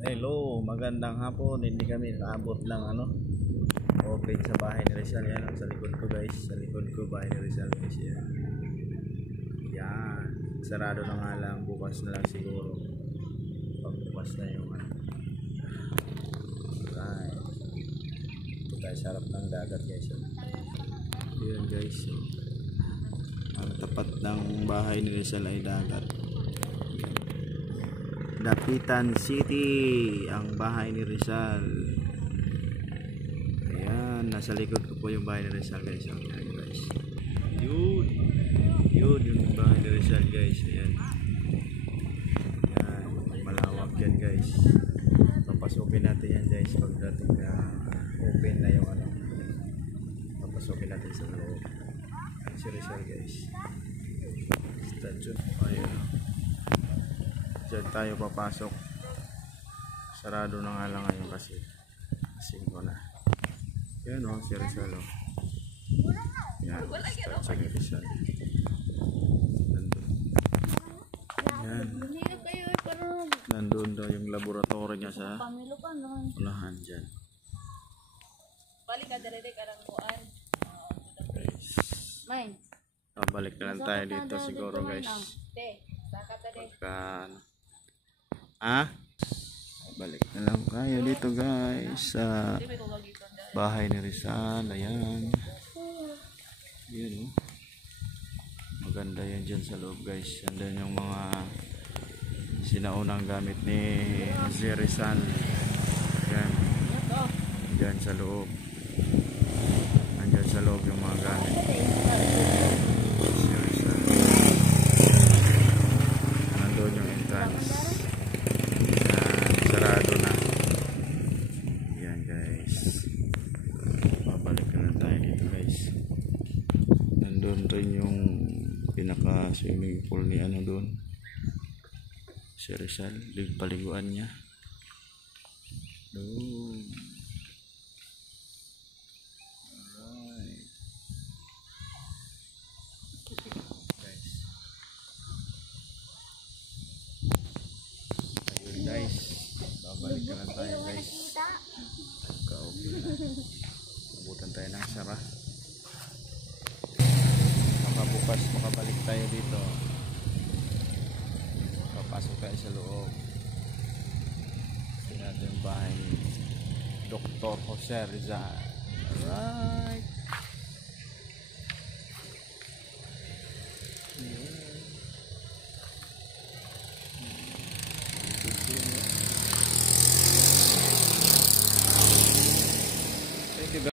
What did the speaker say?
Hello, magandang hapon. Hindi kami nakaabot ng open sa bahay ni Rizal. Yan, sa likod ko guys. Sa likod ko bahay ni Rizal guys. Yan. Yan. Sarado na nga lang. Bukas na lang siguro. Pagbukas na yung right. Ito tayo sa harap ng dagat guys. Yan guys. Ang tapat ng bahay ni Rizal ay dagat. Dapitan City ang bahay ni Rizal. Ayan, nasa likod ko po yung bahay ni Rizal guys. Ayan guys. Yun yung bahay ni Rizal guys. Ayan. Ayan, malawak yan guys. Papasukin natin yan guys pagdating na open na yung papasukin natin sa loob. Si Rizal guys. Statue. Ayan. Diyan tayo papasok. Sarado na nga lang ngayon kasi ko na. Yan o, si Rizal o. Yan, statue ni Rizal. Nandun. Yan. Nandun daw yung laboratory niya sa unahan dyan. Balik ka dali ka lang kuan. Main. Balik na lang tayo dito siguro guys. Pagka balik na lang tayo dito guys sa bahay ni Rizal. Ayan. Yun oh. Maganda yan dyan sa loob guys. Andun yung mga sinaunang gamit ni Rizal. Ayan. Dyan sa loob. Andyan sa loob yung mga gamit si Rizal. Nandun yung entrance. Sarado na. Yan guys. Babalik na tayo dito guys. Nandun rin yung pinaka swimming pool ni doon. Si Rizal. Paliguan niya. Doon. Alright. Guys. Ayun guys. Babalik na lang tayo guys. Okay na. Abutan tayo ng sara. Makabukas makabalik tayo dito. Papasok tayo sa loob. Tingnan natin yung bahay ni Dr. Jose Rizal. Alright.